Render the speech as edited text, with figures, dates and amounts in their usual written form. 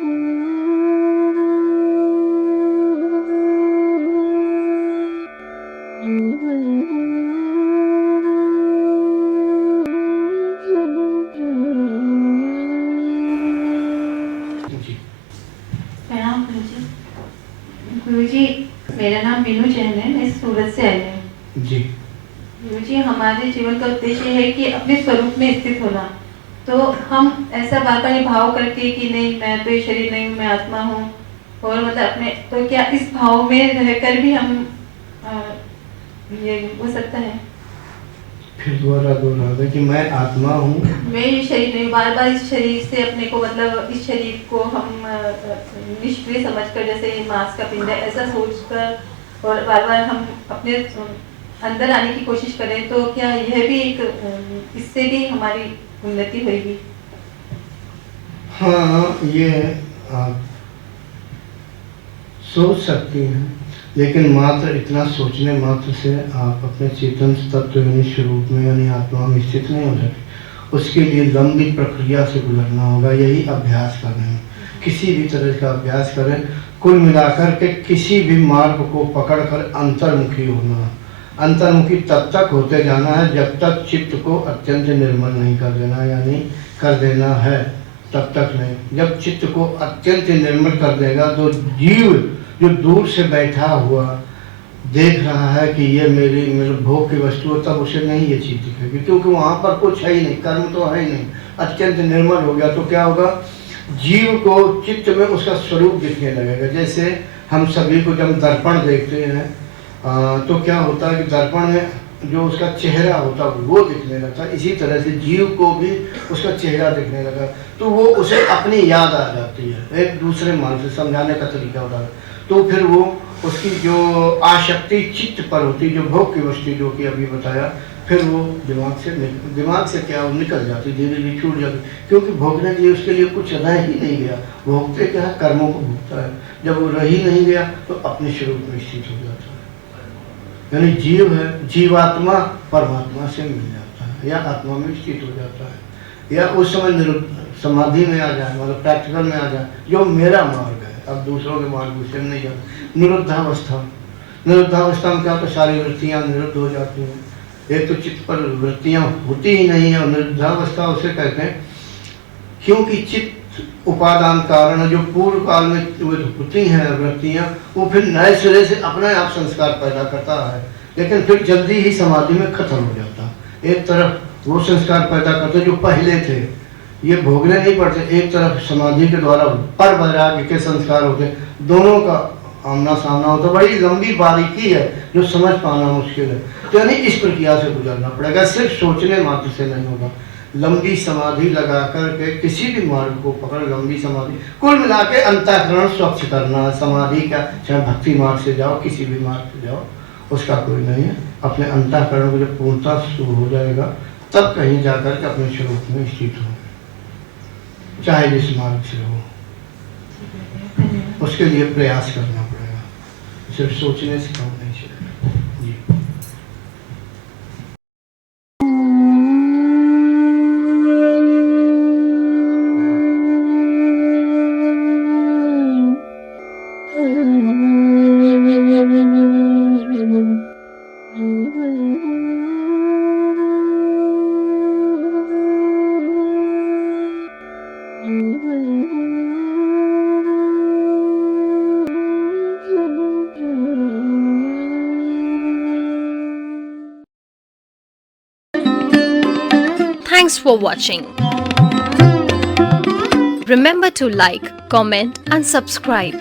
प्रणाम गुरुजी, मेरा नाम मीनू जैन है, मैं सूरत से आई हूँ जी। गुरुजी, हमारे जीवन का उद्देश्य है कि अपने स्वरूप में स्थित होना। तो हम ऐसा बार बार भाव करके कि नहीं मैं तो ये शरीर नहीं हूँ, मैं आत्मा हूँ, और मतलब अपने, तो क्या इस भाव में रहकर भी हम ये हो सकता है? फिर दोबारा दोहरा कि मैं आत्मा हूँ, मैं ये शरीर नहीं, बार बार इस शरीर से अपने को, मतलब इस शरीर को हम निष्क्रिय समझकर, जैसे मांस का पिंड है ऐसा सोचकर, और बार बार हम अपने अंदर आने की कोशिश करें, तो क्या यह भी एक, इससे भी हमारी उन्नति होगी? हाँ, ये आप सोच सकती हैं, लेकिन मात्र इतना सोचने मात्र से आप अपने चेतन तत्व यानी स्वरूप में यानी आत्मा में स्थित नहीं हो सकते। उसके लिए लंबी प्रक्रिया से गुजरना होगा, यही अभ्यास करना है। किसी भी तरह का अभ्यास करें, कुल मिलाकर के किसी भी मार्ग को पकड़कर अंतर्मुखी होना। अंतर्मुखी तब तक होते जाना है जब तक चित्त को अत्यंत निर्मल नहीं कर देना, यानी कर देना है तब तक नहीं। जब चित्त को अत्यंत निर्मल कर देगा तो जीव जो दूर से बैठा हुआ देख रहा है कि ये मेरी मेरे भोग की वस्तु है, तब उसे नहीं ये चीज दिखेगी, क्योंकि वहाँ पर कुछ है ही नहीं, कर्म तो है ही नहीं, अत्यंत निर्मल हो गया। तो क्या होगा, जीव को चित्त में उसका स्वरूप दिखने लगेगा। जैसे हम सभी को जब दर्पण देखते हैं तो क्या होता है कि दर्पण में जो उसका चेहरा होता है वो दिखने लगता है। इसी तरह से जीव को भी उसका चेहरा दिखने लगा, तो वो उसे अपनी याद आ जाती है। एक दूसरे मान से समझाने का तरीका होता है, तो फिर वो उसकी जो आसक्ति चित्त पर होती, जो भोग की वस्तु जो कि अभी बताया, फिर वो दिमाग से क्या वो निकल जाती, धीरे धीरे छूट जाती, क्योंकि भोगने के लिए उसके लिए कुछ रह ही नहीं गया। भोगते क्या है, कर्मों को भोगता है। जब वो रह ही नहीं गया तो अपने स्वरूप में स्थित हो जाता है। यानी जीव है, जीवात्मा परमात्मा से मिल जाता है या आत्मा में स्थित हो जाता है, या उस समय समाधि में आ जाए, मतलब प्रैक्टिकल में आ जाए, जो मेरा मार्ग है। अब दूसरों के मार्ग से नहीं जाता। निरुद्धावस्था, निरुद्धावस्था में क्या होता है, सारी वृत्तियाँ निरुद्ध हो जाती हैं। एक तो चित्त पर वृत्तियाँ होती ही नहीं है, और निरुद्धावस्था उसे कहते हैं क्योंकि चित्त उपादान कारण, जो पूर्व काल में होती हैं वृत्तियाँ, वो फिर नए सिरे से अपने आप संस्कार पैदा करता है, लेकिन फिर जल्दी ही समाधि में खत्म हो जाता है। एक तरफ वो संस्कार पैदा करते जो पहले थे, ये भोगने नहीं पड़ते। एक तरफ समाधि के द्वारा पर वैराग्य के संस्कार होते, दोनों का आमना सामना होता। बड़ी लंबी बारीकी है जो समझ पाना मुश्किल है। तो यानी इस प्रक्रिया से गुजरना पड़ेगा, सिर्फ सोचने मात्र से नहीं होगा। लंबी समाधि लगा करके किसी भी मार्ग को पकड़, लंबी समाधि, कुल मिला के अंतःकरण स्वच्छ करना। समाधि का चाहे भक्ति मार्ग से जाओ, किसी भी मार्ग से जाओ, उसका कोई नहीं है। अपने अंतःकरण को जब पूर्णता शुरू हो जाएगा, तब कहीं जाकर के अपने स्वरूप में स्थित हो, चाहे जिस मार्ग से हो। उसके लिए प्रयास करना पड़ेगा, सिर्फ सोचने से काम नहीं चलेगा। जी। Thanks for watching. Remember to like, comment and subscribe.